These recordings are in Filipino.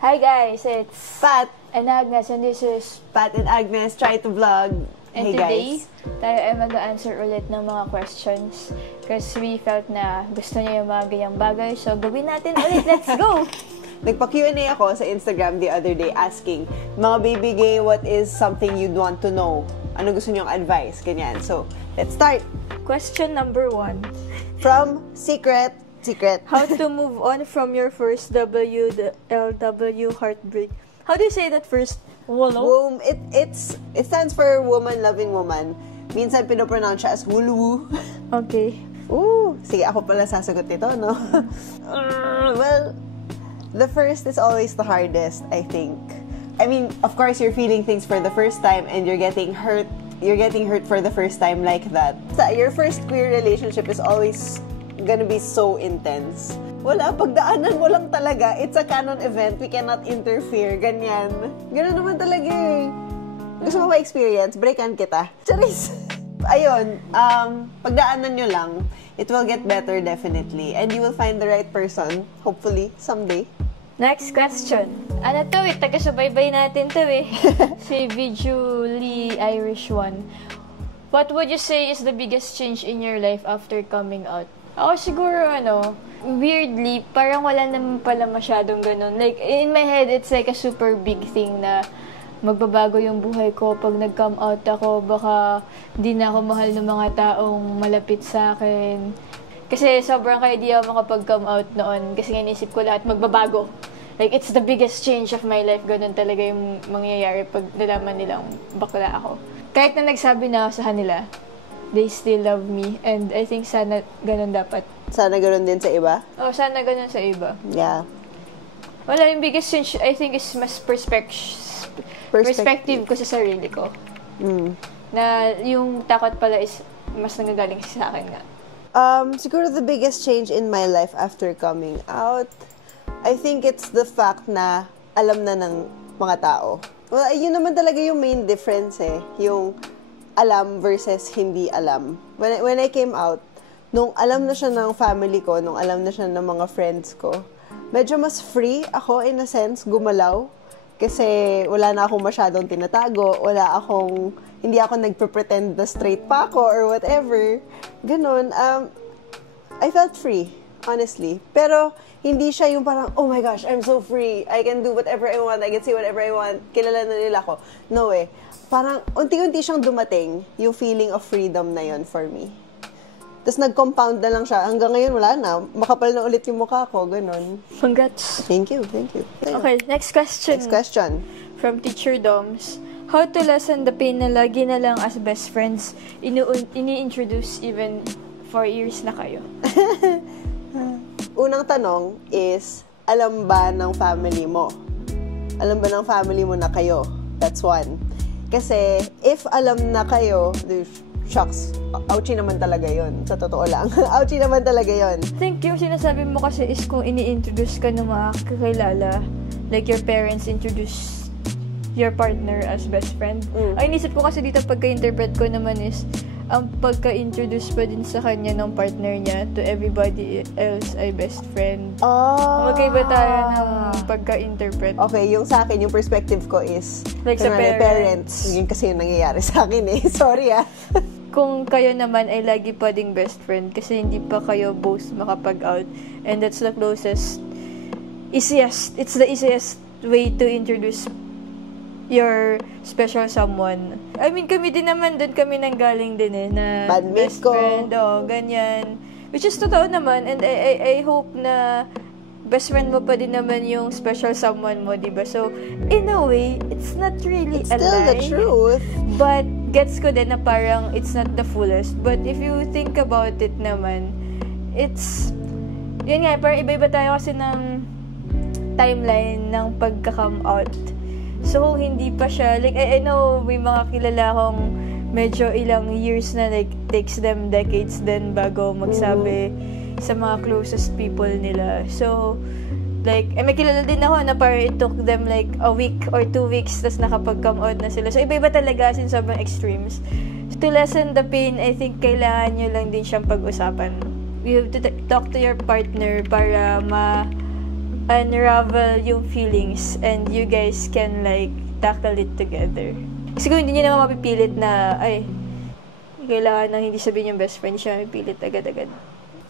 Hi guys, it's Pat and Agnes and this is Pat and Agnes try to vlog. and Hey today, guys. tayo ay mag-answer ulit ng mga questions kasi we felt na gusto niya yung mga ganyang bagay. So, gawin natin ulit. Let's go! Nagpa-Q&A ako sa Instagram the other day asking, mga baby gay, what is something you'd want to know? Ano gusto niyong advice? Ganyan. So, let's start. Question number 1. From Secret. How to move on from your first LW heartbreak. How do you say that first? Wolo? It stands for woman loving woman. Minsan pinopronounce siya as wulu. Okay. Ooh, sige, ako pala sasagot nito, no? Well, the first is always the hardest, I think. I mean, of course, you're feeling things for the first time and you're getting hurt. You're getting hurt for the first time like that. So, your first queer relationship is always gonna be so intense. Wala, pagdaanan mo lang talaga. It's a canon event. We cannot interfere. Ganyan. Ganun naman talaga eh. Gusto mo ma-experience? Breakan kita. Charis! Ayun, pagdaanan nyo lang. It will get better definitely. And you will find the right person, hopefully, someday. Next question. Ano to eh? Taga-subaybay natin to eh. Si Julie Irish 1. What would you say is the biggest change in your life after coming out? Ako siguro weirdly, parang wala naman pala masyadong ganun. Like, in my head, it's like a super big thing na magbabago yung buhay ko pag nag-come out ako. Baka di na ako mahal ng mga taong malapit sa akin. Kasi sobrang kaya di ako makapag-come out noon. Kasi inisip ko lahat magbabago. Like, it's the biggest change of my life. Ganun talaga yung mangyayari pag nalaman nilang bakla ako. Kahit na nagsabi na ako sa kanila, they still love me. And I think sana ganun dapat. Sana ganun din sa iba? Oh, sana ganun sa iba. Yeah. Wala, yung biggest change, I think, is mas perspective ko sa sarili ko. Na yung takot pala is mas nanggagaling sa akin nga. Siguro the biggest change in my life after coming out, I think it's the fact na alam na ng mga tao. Well, yun naman talaga yung main difference eh. Yung alam versus hindi alam. When I came out, nung alam na siya ng family ko, nung alam na siya ng mga friends ko, medyo mas free ako in a sense, gumalaw. Kasi wala na akong masyadong tinatago, hindi ako nagpe-pretend na straight pa ako or whatever. Ganun. I felt free, honestly. Pero hindi siya yung parang, oh my gosh, I'm so free. I can do whatever I want. I can say whatever I want. Kilala na nila ako. No eh. Parang unti-unti siyang dumating yung feeling of freedom na yon for me. Tapos nag-compound na lang siya. Hanggang ngayon, wala na. Makapal na ulit yung mukha ko. Ganon. Congrats. Thank you. Okay, next question. From Teacher Doms. How to lessen the pain na lagi na lang as best friends ini-introduce even 4 years na kayo? Unang tanong is, alam ba ng family mo? Alam ba ng family mo na kayo? That's one. Kasi, if alam na kayo, shucks, ouchie naman talaga yon. Sa totoo lang. Ouchie naman talaga yon. I think yung sinasabi mo kasi is kung ini-introduce ka ng mga kakilala, like your parents introduce your partner as best friend. Ang inisip ko kasi dito pagka-interpret ko naman is, ang pagka-introduce pa din sa kanya ng partner niya to everybody else ay best friend. Magkaiba tayo ng pagka-interpret. Okay, yung sa akin, yung perspective ko is, like sa parents. Yun kasi yung nangyayari sa akin eh. Sorry ah. Kung kayo naman ay lagi pa ding best friend kasi hindi pa kayo both makapag-out. And that's the it's the easiest way to introduce your special someone. I mean, kami din naman, doon kami nanggaling din eh, na best friend, ganyan. Which is totoo naman, and I hope na best friend mo pa din naman yung special someone mo, diba? So, in a way, it's not really a lie. It's still the truth. But, gets ko din na parang it's not the fullest. But if you think about it naman, yun nga, parang iba-iba tayo kasi ng timeline ng pagka-come out. So, hindi pa siya, like, I know, may mga kilala akong medyo ilang years na, like, takes them decades din bago magsabi sa mga closest people nila. So, like, may kilala din ako na parang it took them, like, a week or 2 weeks, tas nakapag-come out na sila. So, iba-iba talaga, sin sobrang extremes. To lessen the pain, I think, kailangan nyo lang din siyang pag-usapan. You have to talk to your partner para unravel yung feelings and you guys can like tackle it together. Kasi kung hindi nyo naman mapipilit na, ay, kailangan nang hindi sabihin yung best friend, hindi siya mapipilit agad-agad.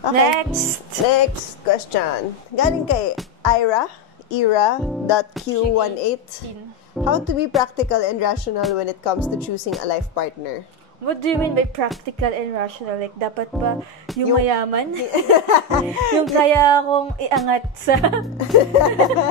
Okay. Next question. Galing kay ira.q18. How to be practical and rational when it comes to choosing a life partner? What do you mean by practical and rational? Like, dapat ba yung mayaman? Yung kaya akong iangat sa...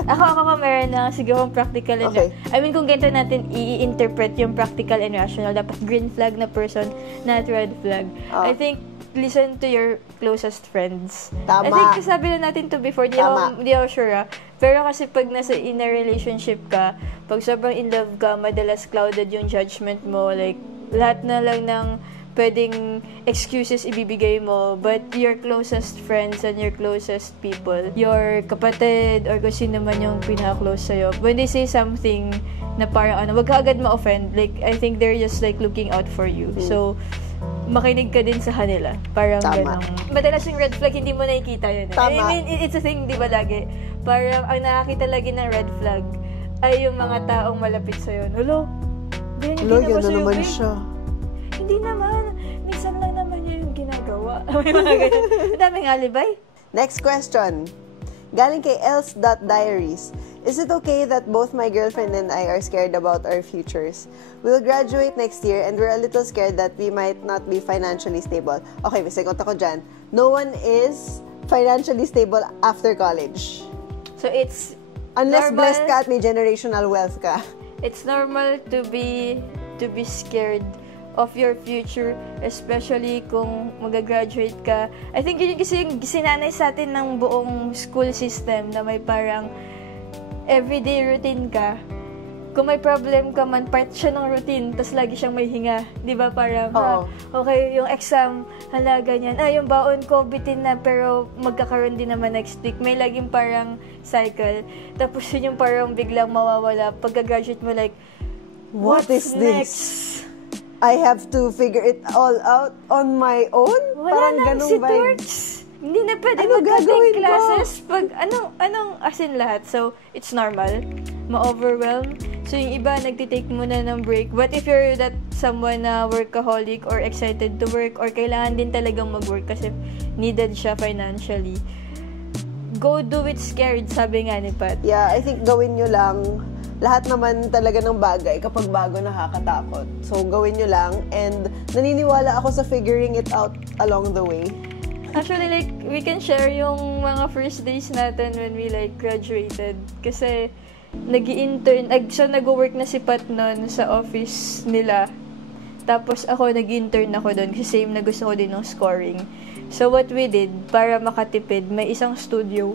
ako meron na siguro practical and... Okay. I mean, kung ganito natin i-interpret yung practical and rational, dapat green flag na person, not red flag. I think, listen to your closest friends. Tama. I think, sabi na natin to before, di ako sure Pero kasi pag nasa in a relationship ka, pag sobrang in love ka, madalas clouded yung judgment mo, like, lahat na lang ng pwedeng excuses ibibigay mo, but your closest friends and your closest people, your kapatid or kung sino man yung pinaka-close sa'yo, when they say something na parang wag ka agad ma-offend, like, I think they're just like looking out for you. So, makinig ka din sa kanila. Parang ganun. Madalas yung red flag, hindi mo nakikita yun. Tama. I mean, it's a thing, di ba lagi? Parang ang nakakita lagi ng red flag ay yung mga taong malapit sa'yo. Hello? Hello, yun na naman siya. Hindi naman. Minsan lang naman yun yung ginagawa. May mga ganun. Madaming alibay. Next question. Galing kay else.diaries. Is it okay that both my girlfriend and I are scared about our futures? We'll graduate next year and we're a little scared that we might not be financially stable. Okay, bisagot ako dyan. No one is financially stable after college. So it's unless normal, blessed ka at may generational wealth ka. It's normal to be scared of your future, especially kung mag-graduate ka. I think yun kasi yung sinanay sa atin ng buong school system na may parang everyday routine ka. Kung may problem ka man, part siya ng routine, tas lagi siyang may hinga. Di ba parang, okay, yung exam, ganyan. Yung baon ko, bitin na, pero magkakaroon din naman next week. May laging parang cycle. Tapos yun yung parang biglang mawawala. Pagka-graduate mo, like, what is next? This? I have to figure it all out on my own? Wala parang nang ganung sitworks. Hindi na pwede ano mag-take classes pag anong as in lahat. So, it's normal. Ma-overwhelm. So, yung iba nagtitake muna ng break. But if you're that someone na workaholic or excited to work or kailangan din talagang mag-work kasi needed siya financially, go do it scared, sabi nga ni Pat. Yeah, I think gawin nyo lang. Lahat naman talaga ng bagay kapag bago nakakatakot. So, gawin nyo lang. And naniniwala ako sa figuring it out along the way. Actually, like, we can share yung mga first days natin when we, like, graduated. Kasi, nag-intern, so nag-work na si Pat noon sa office nila. Tapos, ako, nag-intern ako doon kasi same na gusto ko din ng scoring. So, what we did, para makatipid, may isang studio.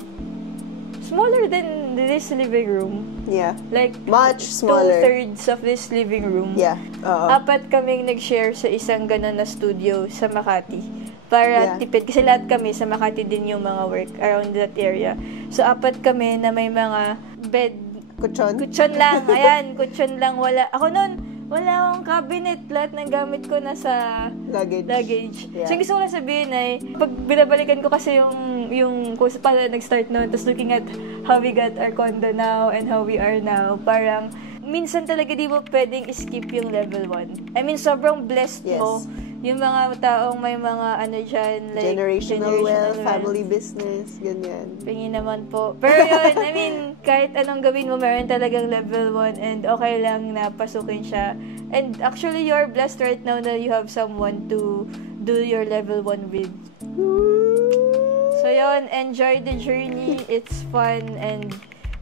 Smaller than this living room. Yeah. Like, much smaller. 2/3 of this living room. Yeah. Apat kaming nag-share sa isang ganun na studio sa Makati. Para tipid. Kasi lahat kami sa Makati din yung mga work around that area. So, apat kami na may mga bed. Kutsyon? Kutsyon lang. Ayan, kutsyon lang. Ako nun, wala akong cabinet. Lahat ng gamit ko nasa luggage. Yeah. So, gusto ko lang sabihin ay, pag binabalikan ko kasi yung kung paano nag-start noon, tapos looking at how we got our condo now and how we are now, parang, minsan talaga di mo pwedeng skip yung level 1. I mean, sobrang blessed mo. Yung mga taong may mga dyan, like generational wealth, family business, ganyan. Pingin naman po. Pero yun, I mean, kahit anong gawin mo, meron talagang level 1 and okay lang na pasukin siya. And actually, you're blessed right now na you have someone to do your level 1 with. So yun, enjoy the journey. It's fun and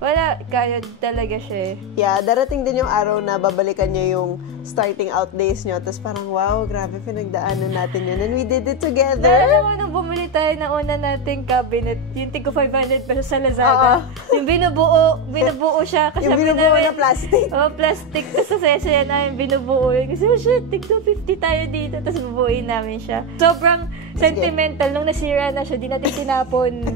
wala, kaya talaga siya. Yeah, darating din yung araw na babalikan nyo yung starting out days nyo. Tapos parang, wow, grabe, pinagdaanan natin yun. And we did it together. Alam mo, nung bumili tayo ng una nating cabinet, yung tig ko 500 pesos sa Lazada. Yung binubuo siya. Kasi yung binubuo na plastic. Plastic. Tapos saya-saya namin binubuo yun. Kasi, shit, tig 250 tayo dito. Tapos bubuuin namin siya. Sobrang sentimental. Nung nasira na siya, di natin tinapon.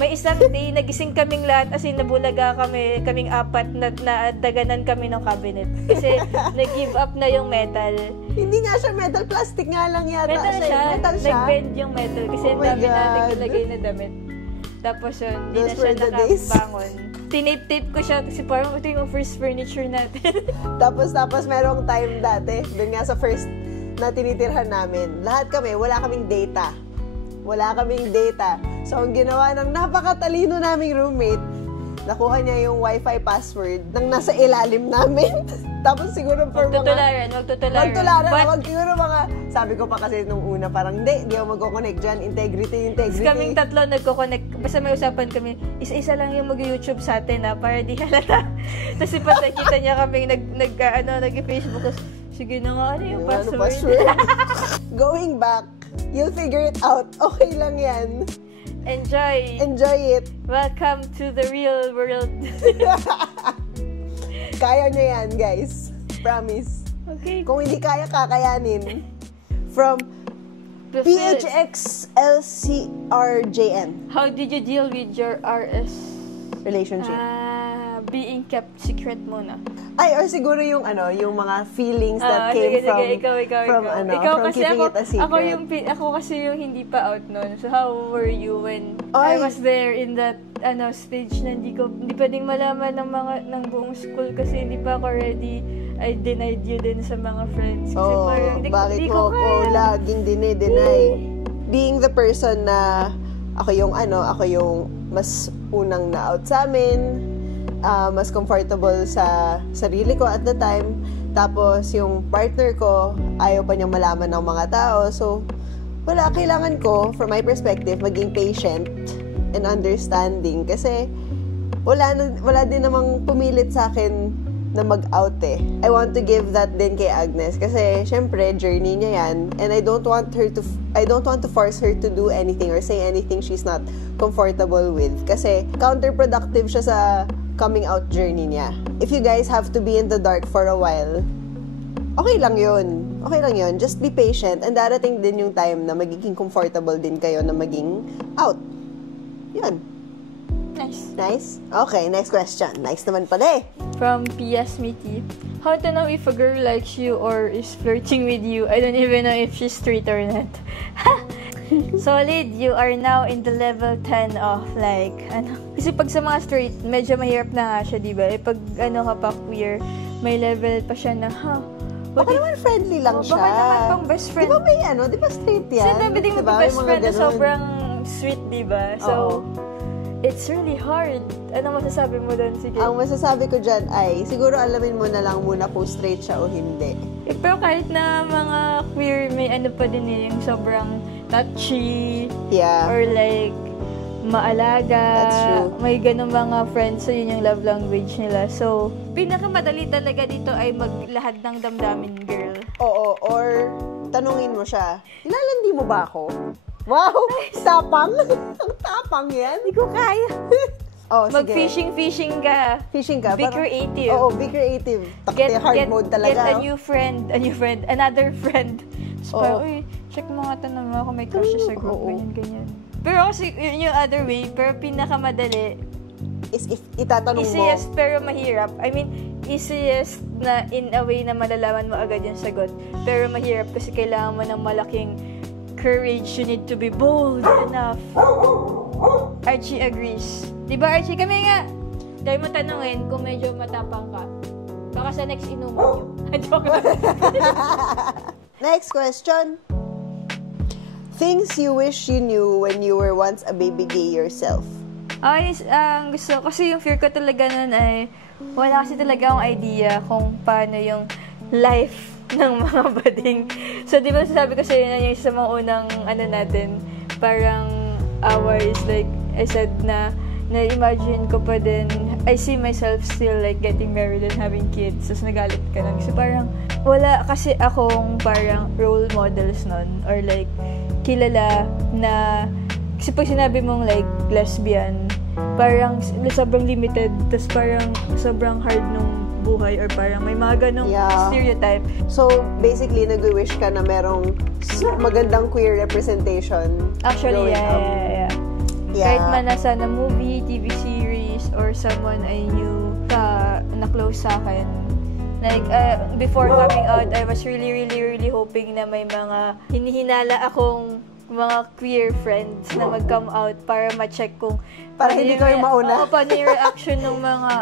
May isang day, nagising kaming lahat, as in, nabulaga kaming apat na daganan kami ng cabinet. Kasi, nag-give up na yung metal. Hindi nga siya metal, plastic nga lang yata. Metal siya. Metal siya. Nag-bend yung metal kasi ang dami natin ilagay na damit. Tapos yun, hindi na Those siya were the days. nakabangon. Tinape-tape ko siya kasi parang ito yung first furniture natin. Tapos merong time dati, dun nga sa first na tinitirhan namin, lahat kami, wala kaming data. So, ang ginawa ng napakatalino naming roommate, nakuha niya yung wifi password nang nasa ilalim namin. Tapos siguro for Magtutularan. Wag siguro mga, sabi ko pa kasi nung una, parang hindi ako magkoconnect dyan. Integrity. Kaming tatlo nagko-connect. Basta may usapan kami, isa-isa lang yung mag-YouTube sa atin para di halata. Tapos ipatay-kita niya kaming nag-Facebook. Tapos, sige na nga, ano yung password? Going back, you'll figure it out. Okay lang yan. Enjoy it. Welcome to the real world. Kaya nyo yan, guys. Promise. Okay. Kung hindi kaya, kakayanin. From PHXLCRJN. How did you deal with your RS? Relationship. Being kept secret muna. Ay, or siguro yung mga feelings that came from keeping it a secret. Ako kasi yung hindi pa out noon. So how were you when I was there in that stage na hindi pwedeng malaman ng buong school kasi hindi pa ako ready. I denied you din sa mga friends. Kasi parang bakit ko kaya. Laging deny. Being the person na ako yung mas unang na-out sa amin, mas comfortable sa sarili ko at the time. Tapos, yung partner ko, ayaw pa niyang malaman ng mga tao. So, kailangan ko, from my perspective, maging patient and understanding. Kasi, wala din namang pumilit sa akin na mag-out eh. I want to give that din kay Agnes. Kasi, syempre, journey niya yan. And I don't want to force her to do anything or say anything she's not comfortable with. Kasi, counterproductive siya sa coming out journey niya. If you guys have to be in the dark for a while, okay lang yun. Just be patient and darating din yung time na magiging comfortable din kayo na maging out. Yun. Nice? Okay, next question. Nice naman pala eh. From PS Mitty. How to know if a girl likes you or is flirting with you? I don't even know if she's straight or not. Solid, you are now in the level 10 of kasi pag sa mga straight, medyo mahirap na nga siya, diba? Pag ka pa queer, may level pa siya na, baka naman friendly lang siya. Baka naman pang best friend. Di ba straight yan? Siyempre, pwedeng mag-best friend na sobrang sweet, diba? So, it's really hard. Ano masasabi mo doon? Sige. Ang masasabi ko dyan ay, siguro alamin mo na lang muna kung straight siya o hindi. Pero kahit na mga queer, may pa din yung sobrang touchy. Yeah. Or maalaga. That's true. May ganun mga friends, so yun yung love language nila. So, pinakamadali talaga dito ay maglahad ng damdamin, girl. Oo, or tanungin mo siya, nilalandi mo ba ako? Wow! Tapang! Ang tapang yan! Hindi ko kaya. Mag-fishing ka. Be creative. Oo, be creative. Hard mode talaga. Get a new friend, another friend. So, check mo nga naman ako may crush sa group, ganyan. Pero kasi, yung other way, pero pinakamadali, is if itatanong easiest mo. Pero mahirap. I mean, easiest na in a way na malalaman mo agad yung sagot. Pero mahirap kasi kailangan mo ng malaking courage. You need to be bold enough. Archie agrees. Diba, Archie? Kami nga, dahil mo tanungin kung medyo matapang ka. Baka sa next inuman yun. Joke lang. Next question. Things you wish you knew when you were once a baby gay yourself. Gusto, kasi yung fear ko talaga nun ay, wala kasi talaga akong idea kung paano yung life ng mga bading. So, di ba sabi ko sa'yo na yung isa mga unang natin, parang hours, I said na imagine ko pa din, I see myself still getting married and having kids. Tapos nagalit ka lang. So parang, wala kasi akong parang role models nun. Or kilala na, kasi pag sinabi mong lesbian, parang sobrang limited. Tapos parang sobrang hard nung buhay. Or parang may mga ganong stereotype. So, basically, nag-wish ka na merong magandang queer representation. Actually, yeah. Kahit man nasa na movie, TV series, or someone I knew na close sa akin. Before coming out, I was really, really, really hoping na may mga hinihinala akong mga queer friends na mag-come out para ma-check kung Para hindi kayo mauna. paano yung reaction ng mga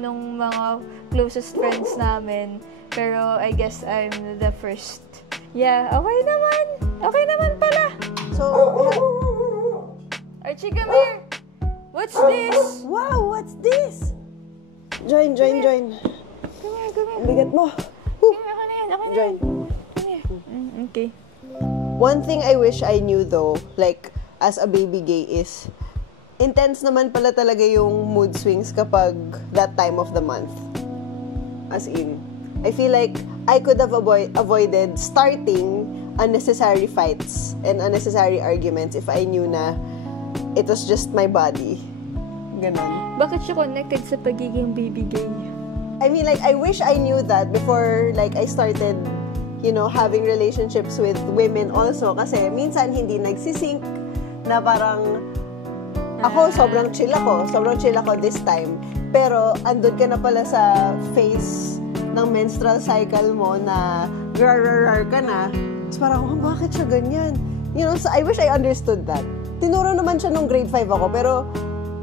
nung mga closest friends namin. Pero I guess I'm the first. Yeah, okay naman. Okay naman pala. So, Archie, come here. What's this? wow, what's this? Join. Come here. Ang bigat mo. Come here, ako na yan. Join. Come here. Okay. One thing I wish I knew though, like, as a baby gay is, intense naman pala talaga yung mood swings kapag that time of the month. As in, I feel like I could have avoided starting unnecessary fights and unnecessary arguments if I knew na it was just my body. Ganon. Bakit siya connected sa pagiging baby gay? I mean, like, I wish I knew that before, like, I started, having relationships with women also. Kasi minsan hindi nagsisync na parang, ako, sobrang chill ako this time. Pero, andun ka na pala sa phase ng menstrual cycle mo na rar ka na. So, parang, bakit siya ganyan? So I wish I understood that. Tinuro naman siya nung grade 5 ako, pero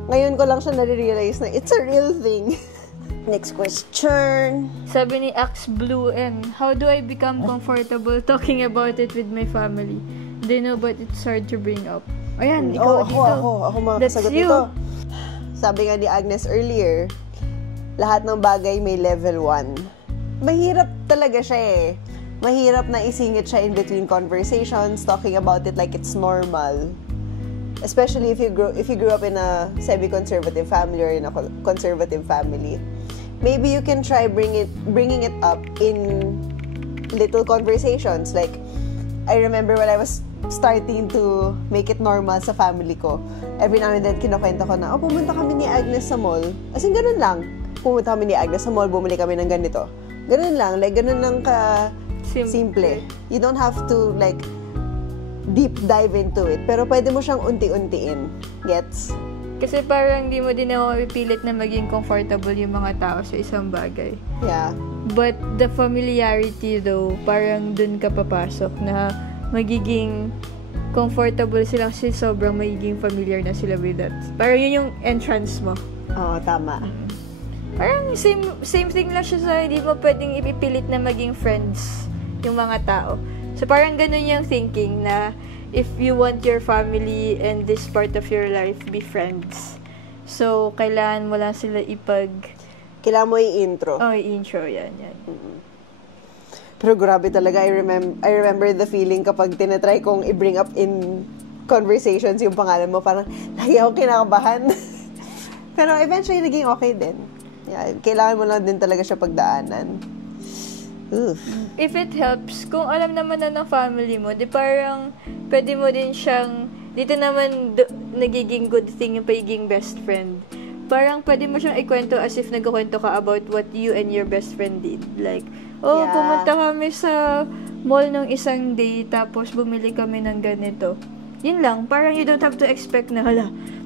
ngayon ko lang siya nare-realize na it's a real thing. Next question. Sabi ni Axe Blue M, how do I become comfortable talking about it with my family? They know but it's hard to bring up. Ayan, ikaw dito. Ako makasagot nito. Sabi nga ni Agnes earlier, lahat ng bagay may level 1. Mahirap talaga siya eh. Mahirap na isingit siya in between conversations, talking about it like it's normal. Especially if you grew up in a semi-conservative family or in a conservative family. Maybe you can try bringing it up in little conversations. Like, I remember when I was starting to make it normal sa family ko. Every now and then, kinukwento ko na, pumunta kami ni Agnes sa mall. As in, ganun lang. Pumunta kami ni Agnes sa mall, bumili kami ng ganito. Ganun lang. Like, ganun lang simple. You don't have to, like, deep dive into it. Pero pwede mo siyang unti-untiin. Gets? Kasi parang di mo din ako ipilit na maging comfortable yung mga tao sa isang bagay. Yeah. But the familiarity though, parang dun ka papasok na magiging comfortable sila kasi sobrang magiging familiar na sila with that. Parang yun yung entrance mo. Oo, tama. Parang same thing lang siya sa hindi mo pwedeng ipipilit na maging friends yung mga tao. So, parang ganun yung thinking na if you want your family and this part of your life be friends. So, kailangan mo lang sila Kailangan mo i-intro. I-intro. Yan. Mm-hmm. Pero grabe talaga. I remember the feeling kapag tinatry kong i-bring up in conversations yung pangalan mo. Parang, lagi akong kinakabahan. Pero eventually, naging okay din. Yeah, kailangan mo lang din talaga siya pagdaanan. Oof. If it helps, kung alam naman na ng family mo, di parang pwede mo din siyang, dito naman nagiging good thing yung pagiging best friend. Parang pwede mo siyang ikwento as if nagkukwento ka about what you and your best friend did. Like, pumunta kami sa mall nung isang day, tapos bumili kami ng ganito. Yun lang, parang you don't have to expect na,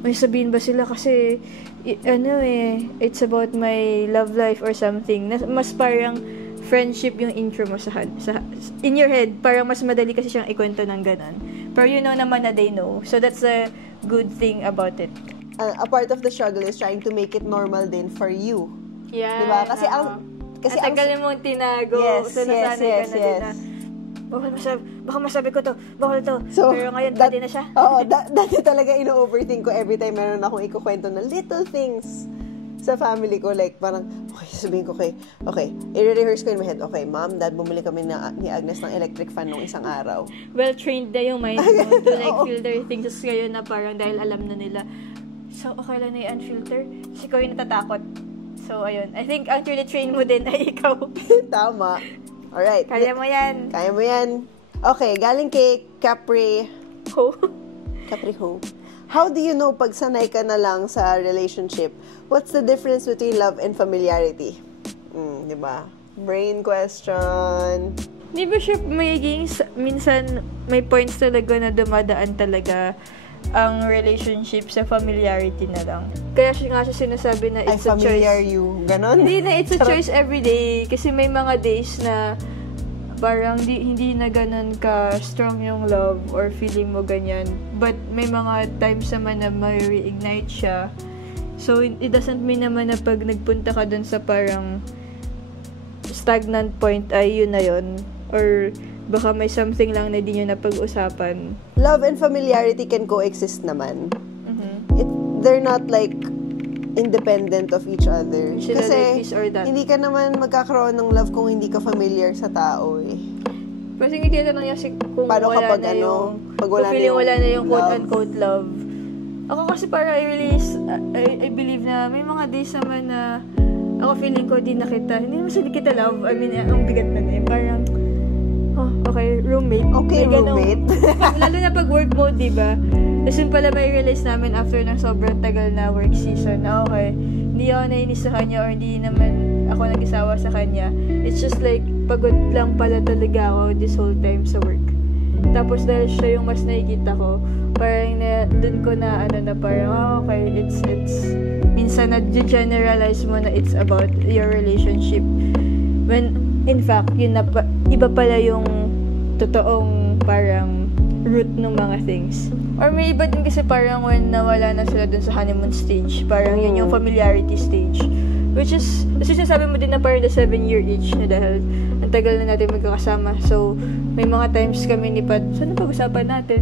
may sabihin ba sila kasi, it's about my love life or something. Mas parang, friendship yung intro mo in your head, parang mas madali kasi siyang ikwento ng ganon. Pero you know naman na they know. So that's a good thing about it. A part of the struggle is trying to make it normal din for you. Yeah. Diba? Kasi ang tagal mong tinago. Yes, so nasanay ka na din na, baka masabi ko to, baka to. So, pero ngayon, dati na siya. Oo, dati talaga ino-overthink ko every time meron akong ikukwento na little things sa family ko, like, parang, sabihin ko okay, i-rehearse ko in my head, okay, mom, dad, bumili kami ni Agnes ng electric fan nung isang araw. Well-trained na yung mind mo to, like, filter things. Tapos ngayon na parang, dahil alam na nila, so, okay lang na yung unfilter. Kasi ikaw yung natatakot. So, ayun. I think, ang train mo din ay ikaw. Tama. Alright. Kaya mo yan. Kaya mo yan. Okay, galing kay Capri Ho. How do you know pag sanay ka na lang sa relationship? What's the difference between love and familiarity? Diba? Brain question. Di ba siya minsan may points talaga na dumadaan talaga ang relationship sa familiarity na lang. Kaya siya sinasabi na it's a choice. I familiar you. Ganon? Hindi na, it's a choice every day. Kasi may mga days na parang hindi na ganun ka strong yung love or feeling mo ganyan. But may mga times naman na may reignite siya. So, it doesn't mean naman na pag nagpunta ka dun sa parang stagnant point ay yun na yun. Or baka may something lang na di nyo napag-usapan. Love and familiarity can coexist naman. They're not like independent of each other. Sila Kasi like this or that. hindi ka naman magkakaroon ng love kung hindi ka familiar sa tao eh. Kasi hindi tinatanong niya kung Paano wala kapag na ano, yung, pag wala kung feeling na yung wala na yung love? quote-unquote love. Ako kasi para I believe na may mga days naman na ako feeling ko di na kita, hindi naman siya di kita love. I mean, ang bigat na eh. Parang, okay, roommate. Okay, may roommate. Lalo na pag work mode, diba? Tapos yun pala may realize namin after ng sobrang tagal na work season na okay, hindi ako nainis sa kanya or hindi naman ako nag-isawa sa kanya. It's just like, pagod lang pala talaga ako this whole time sa work. Tapos dahil siya yung mas nakikita ko, parang dun ko na parang, okay, it's minsan na-generalize mo na it's about your relationship. When, in fact, yun na iba pala yung totoong parang root ng mga things. Or may iba din kasi parang when nawala na sila dun sa honeymoon stage, parang yun yung familiarity stage. Which is, kasi sinasabi mo din na parang the 7-year itch na dahil ang tagal na natin magkakasama. So, may mga times kami ni Pat, saan na pag-usapan natin?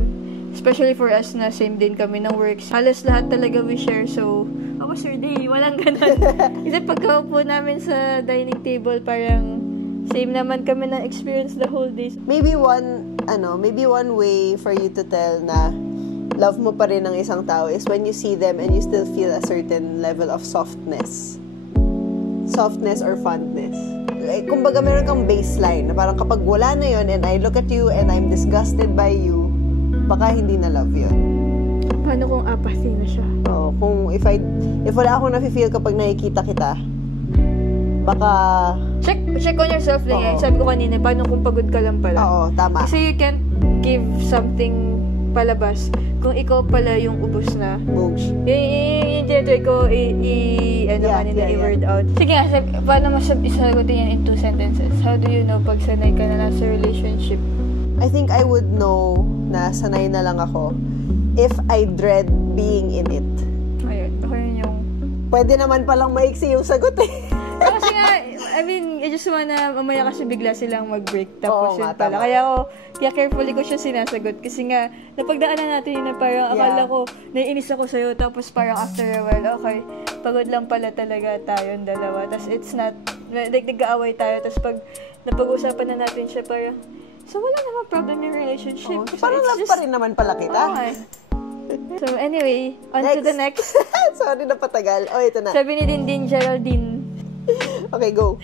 Especially for us na same din kami ng works. Halos lahat talaga we share. So, how was your day? Walang ganun. Kasi pagkaupo namin sa dining table, parang same naman kami na experience the whole day. Maybe one way for you to tell na love mo pa rin ng isang tao is when you see them and you still feel a certain level of softness or fondness. Like, kumbaga meron kang baseline na parang kapag wala na yun and I look at you and I'm disgusted by you, baka hindi na love yun. Paano kung apathy na siya? Oo, kung if wala akong nafe-feel kapag nakikita kita, baka check on yourself lang yan. Sabi ko kanina, paano kung pagod ka lang pala? Oo, tama. Kasi you can't give something palabas kung ikaw pala yung ubos na. Boosh. Yung tinatry ko, i-word out. Sige nga, paano isagutin yan in 2 sentences? How do you know pag sanay ka na nasa relationship? I think I would know na sanay na lang ako if I dread being in it. Ayun, ako yun yung... Pwede naman palang maiksi yung sagot eh. Kasi nga, I mean, I just wanna, mamaya kasi bigla silang mag-break. Tapos Oo yun nga, pala. tama. Kaya carefully ko siya sinasagot. Kasi nga, napagdaanan natin yun na parang akala ko, naiinis ako sa'yo. Tapos parang after a while, okay, pagod lang pala talaga tayong dalawa. Tapos it's not, nag-aaway tayo. Tapos pag napag-usapan na natin siya, parang, so wala naman problem yung relationship. So Parang love pa rin naman pala kita. Okay. So anyway, on to the next. Sorry na patagal. Oh, ito na. Sabi ni Dindin Geraldine, Okay, go.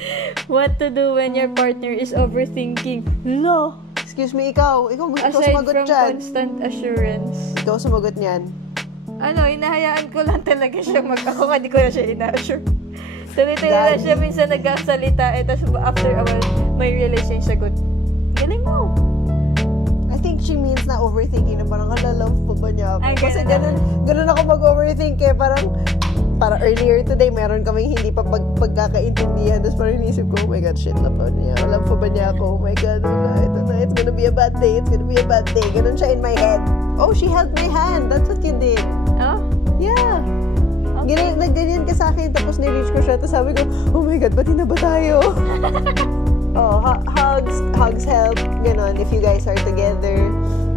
what to do when your partner is overthinking? No! Excuse me, ikaw Aside sumagot from dyan. constant assurance. Ikaw sumagot niyan. Hinahayaan ko lang talaga siya ako hindi ko na siya ina-assure. Tuloy-tuloy na siya, minsan nagkasalita, tapos after a while, may realize yung sagot. Galing mo! I think she means na overthinking na parang love pa ba niya ako? Ay, Kasi ganun. ganun ako mag-overthink eh. Parang earlier today, meron kaming hindi pa pagkakaintindihan. Tapos parang inisip ko, oh my God, shit, love pa ba niya ako? Oh my God, ito na, it's gonna be a bad day. Ganun siya in my head. Oh, she held my hand. That's what you did. Oh? Yeah. Okay. Nagganyan ka sa akin, tapos ni-reach ko siya. Tapos sabi ko, oh my God, pati na ba tayo? Hugs help. Ganon, if you guys are together.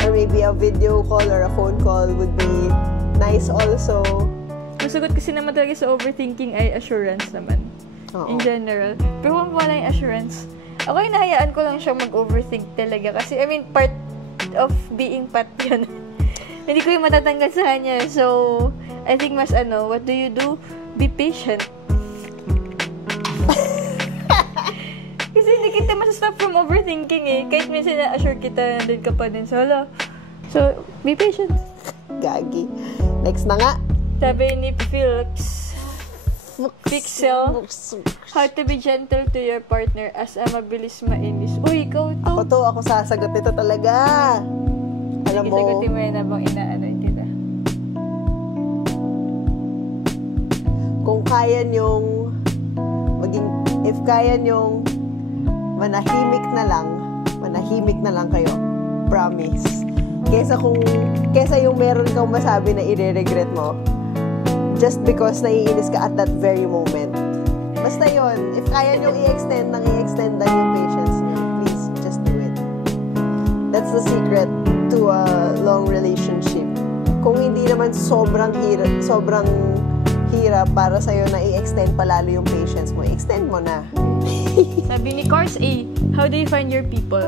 Or maybe a video call or a phone call would be nice also. Masagot kasi naman talaga sa overthinking ay assurance naman. Oo. In general. Pero kung wala yung assurance, ako hinahayaan ko lang siyang mag-overthink talaga. Kasi, I mean, part of being Pat yun. Hindi ko yung matatanggal sa kanya. So, I think mas what do you do? Be patient. Kasi hindi kita masastop from overthinking eh. Kahit minsan na-assure kita, nandun ka pa din. So, be patient. Gagi. Next na nga. Sabi ni Pixel, how to be gentle to your partner as a mabilis mainis. Uy, ikaw to. Ako sasagot nito talaga. Alam mo, Sagutin mo yan habang inaanoy kita. kung kaya nyong if kaya nyong manahimik na lang tahimik na lang kayo. Promise. Kesa yung meron kang masabi na i-regret mo just because naiinis ka at that very moment. Basta yon, if kaya nyo i-extend yung patience nyo, please, just do it. That's the secret to a long relationship. Kung hindi naman sobrang hirap para sa'yo na i-extend palalo yung patience mo, extend mo na. Sabi ni Cars A, how do you find your people?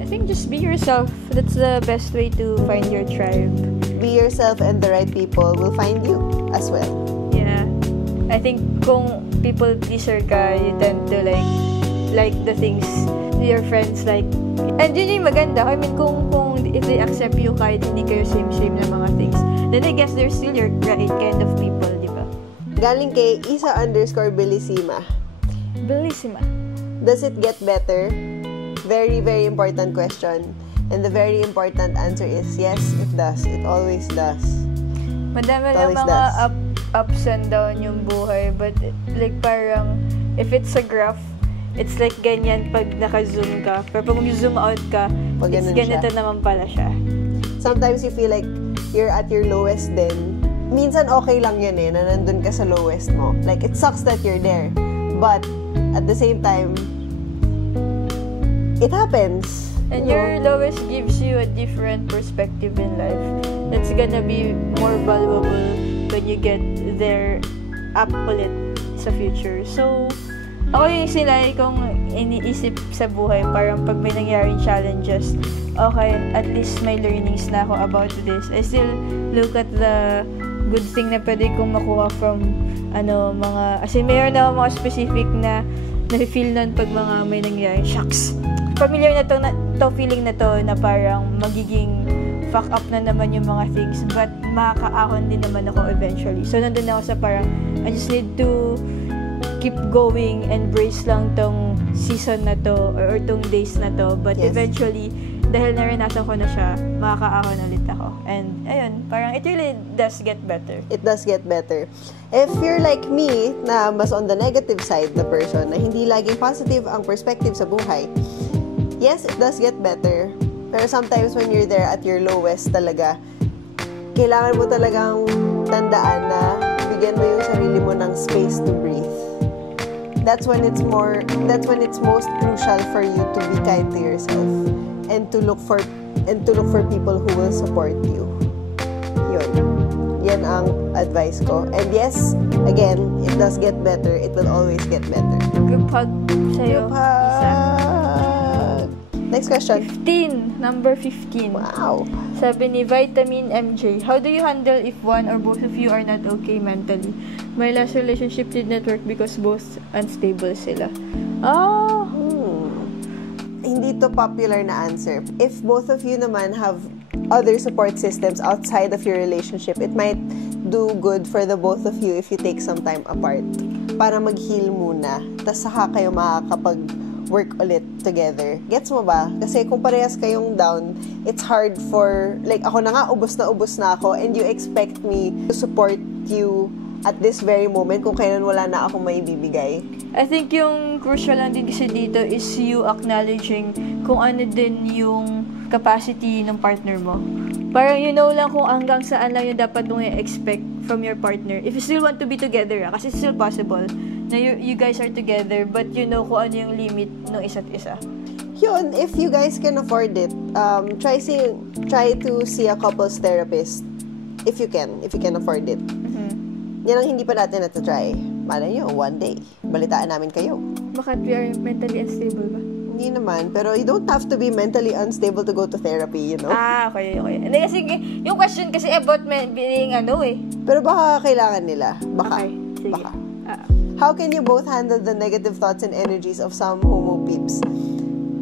I think just be yourself. That's the best way to find your tribe. Be yourself and the right people will find you as well. Yeah. I think kung people pleaser ka, you tend to like the things your friends like. And yun yung maganda. I mean, kung if they accept you kahit hindi kayo same na mga things, then I guess they're still your right kind of people, di ba? Galing kay Isa_Bellissima. Bellissima. Does it get better? Very, very important question. And the very important answer is yes, it does. It always does. Madami lang mga ups and down yung buhay. But like parang, if it's a graph, it's like ganyan pag naka-zoom ka. Pero pag mag-zoom out ka, it's ganito naman pala siya. Sometimes you feel like you're at your lowest din. Minsan okay lang yun na nandun ka sa lowest mo. Like, it sucks that you're there. But, at the same time, it happens. And your lowest gives you a different perspective in life. That's gonna be more valuable when you get there up ulit sa future. So, ako yung sinay kong iniisip sa buhay, parang pag may nangyaring challenges, okay, at least may learnings na ako about this. I still look at the good thing na pwede kong makuha from as in, mayroon na mga specific na na-feel nun pag mga may nangyaring shocks. Familiar na to feeling na to na parang magiging fuck up na naman yung mga things, but makakaahon din naman ako eventually. So, nandun ako sa parang, I just need to keep going and brace lang tong season na to or tong days na to. But yes, eventually, dahil naranasan ko na siya, makakaahon ulit ako. And, ayun, parang it really does get better. It does get better. If you're like me, na mas on the negative side na person, na hindi laging positive ang perspective sa buhay, yes, it does get better. Pero sometimes when you're there at your lowest talaga, kailangan mo talagang tandaan na bigyan mo yung sarili mo ng space to breathe. That's when it's most crucial for you to be kind to yourself and to look for people who will support you. Yun. Yan ang advice ko. And yes, again, it does get better. It will always get better. Group hug sa'yo, Isa. Next question. Number 15. Wow. Sabi ni Vitamin MJ, how do you handle if one or both of you are not okay mentally? My last relationship did not work because both unstable sila. Hindi to popular na answer. If both of you naman have other support systems outside of your relationship, it might do good for the both of you if you take some time apart para mag-heal muna. Tas saka kayo makakapag-work ulit together. Gets mo ba? Kasi kung parehas kayong down, it's hard for, like ako na nga, ubos na ako, and you expect me to support you at this very moment kung kailan wala na akong maibibigay. I think yung crucial lang din kasi dito is you acknowledging kung ano din yung capacity ng partner mo. Parang you know lang kung hanggang saan lang yung dapat mong i-expect from your partner. If you still want to be together, kasi it's still possible na you guys are together, but you know kung ano yung limit ng isa't isa. Yun, if you guys can afford it, try to see a couples therapist if you can afford it. Yan ang hindi pa natin na-try. Malay nyo, one day, balitaan namin kayo. Bakit we are mentally unstable ba? Hindi naman, pero you don't have to be mentally unstable to go to therapy, you know? Okay. Hindi kasi, yung question kasi about being Pero baka kailangan nila. Baka. Okay, sige. Baka. How can you both handle the negative thoughts and energies of some homo peeps?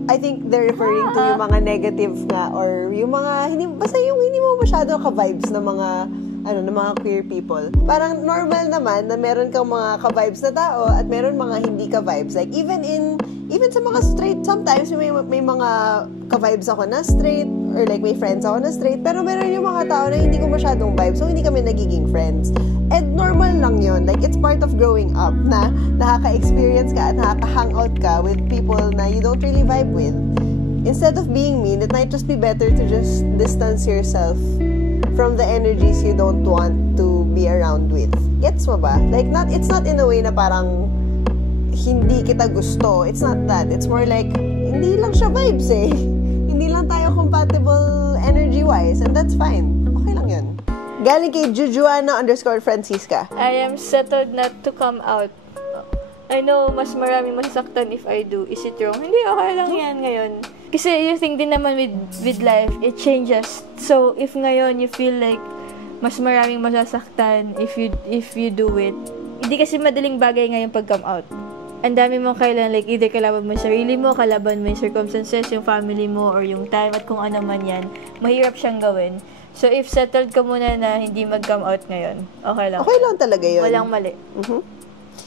I think they're referring to yung mga negative nga or yung mga, basta yung hindi mo masyado ka-vibes na mga queer people. Parang normal naman na meron kang mga ka-vibes na tao at meron mga hindi ka-vibes. Like, even sa mga straight, sometimes may mga ka-vibes ako na straight or like may friends ako na straight, pero meron yung mga tao na hindi ko masyadong vibes, so hindi kami nagiging friends. And normal lang yun. Like, it's part of growing up na nakaka-experience ka at nakaka-hangout ka with people na you don't really vibe with. instead of being mean, it might just be better to just distance yourself from the energies you don't want to be around with. Gets mo ba? Like, it's not in a way na parang hindi kita gusto. It's not that. It's more like, hindi lang siya vibes eh. Hindi lang tayo compatible energy-wise, and that's fine. Okay lang yun. Galing kay Jujuana_Francisca. I am settled not to come out. I know, mas maraming masasaktan if I do. Is it wrong? Hindi, okay lang yan ngayon. Kasi you think din naman with life, it changes. So, if ngayon you feel like mas maraming masasaktan if you do it, hindi kasi madaling bagay ngayon pag-come out. Ang dami mong kailan, like, either kalaban mo yung sarili mo, kalaban mo yung circumstances, yung family mo, or yung time, at kung ano man yan, mahirap siyang gawin. So, if settled ka muna na hindi mag-come out ngayon, okay lang. Okay lang talaga yun. Walang mali.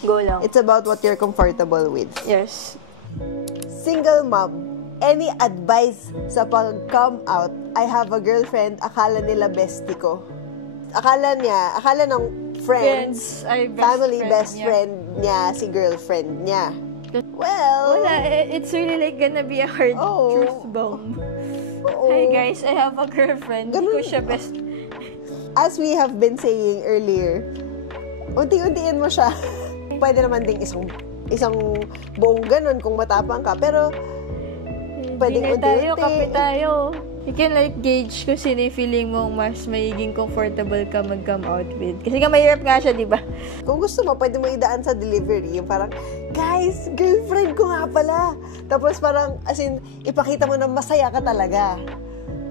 Go lang. It's about what you're comfortable with. Yes. Single mom. Any advice sa pag-come out? I have a girlfriend, akala nila bestie ko. Akala ng friends ay family best friend niya, si girlfriend niya. Well, wala, it's really like gonna be a hard truth bomb. Hi guys, I have a girlfriend. Hindi ko siya best. As we have been saying earlier, unti-untiin mo siya. Pwede naman ding isang buong ganun kung matapang ka, pero pwedeng unti-unti. Kape tayo. You can like gauge kung sino yung feeling mong mas magiging comfortable ka mag-come out with. Kasi nga mahirap nga siya, di ba? Kung gusto mo, pwede mo idaan sa delivery. Yung parang, guys, girlfriend ko nga pala. Tapos parang, as in, ipakita mo na masaya ka talaga.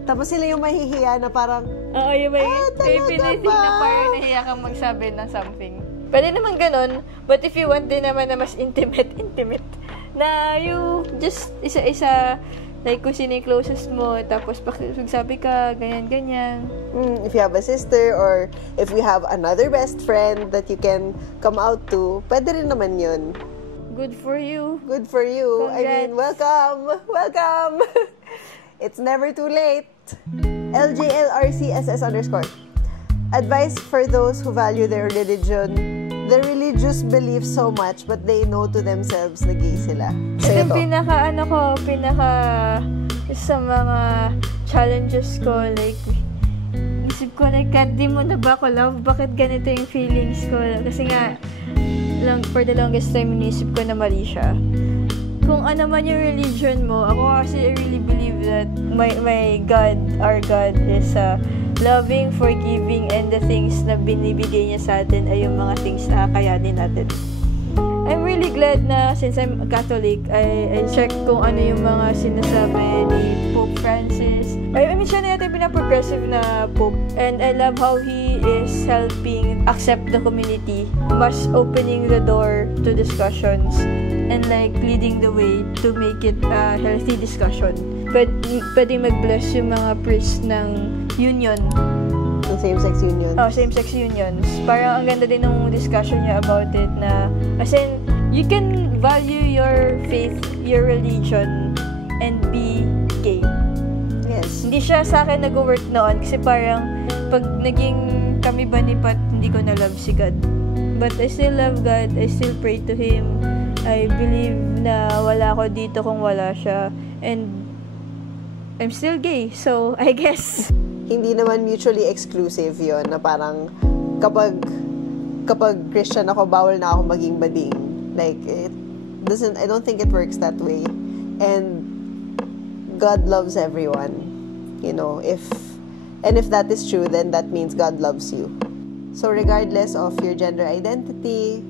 Tapos sila yung mahihiya na parang, oo, yung may talaga ba? Na parang nahiya kang magsabi ng something. Pwede naman ganun, but if you want din naman na mas intimate, na you just isa-isa, like, kung sino yung closest mo, tapos magsabi ka, ganyan. If you have a sister, or if you have another best friend that you can come out to, pwede rin naman yun. Good for you. Good for you. Congrats. I mean, welcome. It's never too late. LJLRCSS_. Advice for those who value their religious beliefs so much, but they know to themselves na gay sila. So, ito pinaka sa mga challenges ko, like, isip ko, like, God, di mo na ba ako love? Bakit ganito yung feelings ko? Kasi nga, for the longest time, inisip ko na mali siya. Kung ano man yung religion mo, ako kasi I really believe that my God, our God, is loving, forgiving, and the things na binibigay niya sa atin ay yung mga things na kakayanin natin. I'm really glad na since I'm Catholic, I check kung ano yung mga sinasabi ni Pope Francis. I mean, siya na natin pinaprogressive na Pope. And I love how he is helping accept the community, mas opening the door to discussions, and like leading the way to make it a healthy discussion. Pwede mag-bless yung mga priests ng union. Yung same-sex unions. Oh, same-sex unions. Parang ang ganda din ng discussion niya about it na, as in, you can value your faith, your religion, and be gay. Yes. Hindi siya sa akin nag-work noon kasi parang pag naging kami ba ni Pat, hindi ko na love si God. But I still love God. I still pray to Him. I believe na wala ako dito kung wala siya. And I'm still gay. So, I guess hindi naman mutually exclusive yon na parang kapag Christian ako, bawal na ako maging bading. Like, I don't think it works that way. And God loves everyone. You know, if that is true, then that means God loves you. So, regardless of your gender identity,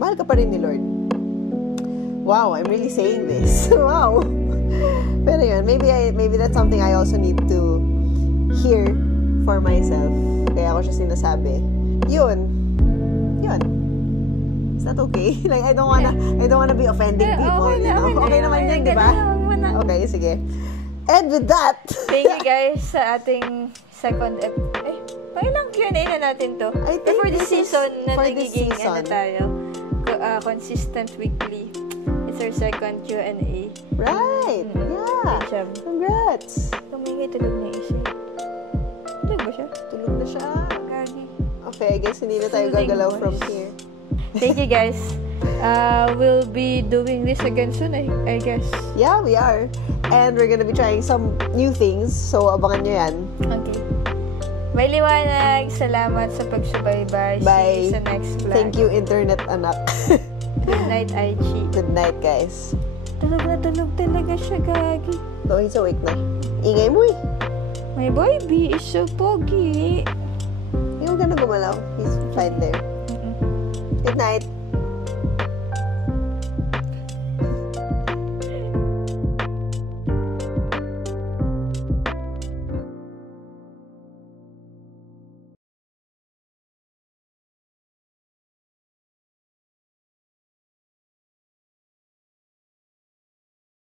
mahal ka pa rin ni Lord. Wow, I'm really saying this. Wow. Pero yun, maybe that's something I also need to hear for myself. Kaya ako siya sinasabi. Yun. Is that okay? Like, I don't wanna be offending people, you know? Okay naman yun, di ba? Okay, sige. And with that, thank you guys sa ating second pangilang Q&A na natin to. I think for this season na nagiging season. Consistent weekly. It's our second Q&A. Right. Yeah. Good job. Congrats. Tumingay, tulog na isa. Tulog ba siya? Tulog na siya. Gagi. Okay, I guess hindi na tayo gagalaw from here. Thank you guys. we'll be doing this again soon, I guess. Yeah, we are. And we're gonna be trying some new things. So, abangan nyo yan. Okay. Bye, Liwanag. Salamat sa pagsubaybay. Bye. See you sa next vlog. Thank you, internet anak. Good night, Aichi. Good night, guys. Tulog na tulog talaga siya, Gagi. Oh, he's awake na. Ingay mo eh. My baby is so pogi. Huwag ka na gumalaw. He's fine there. Good night.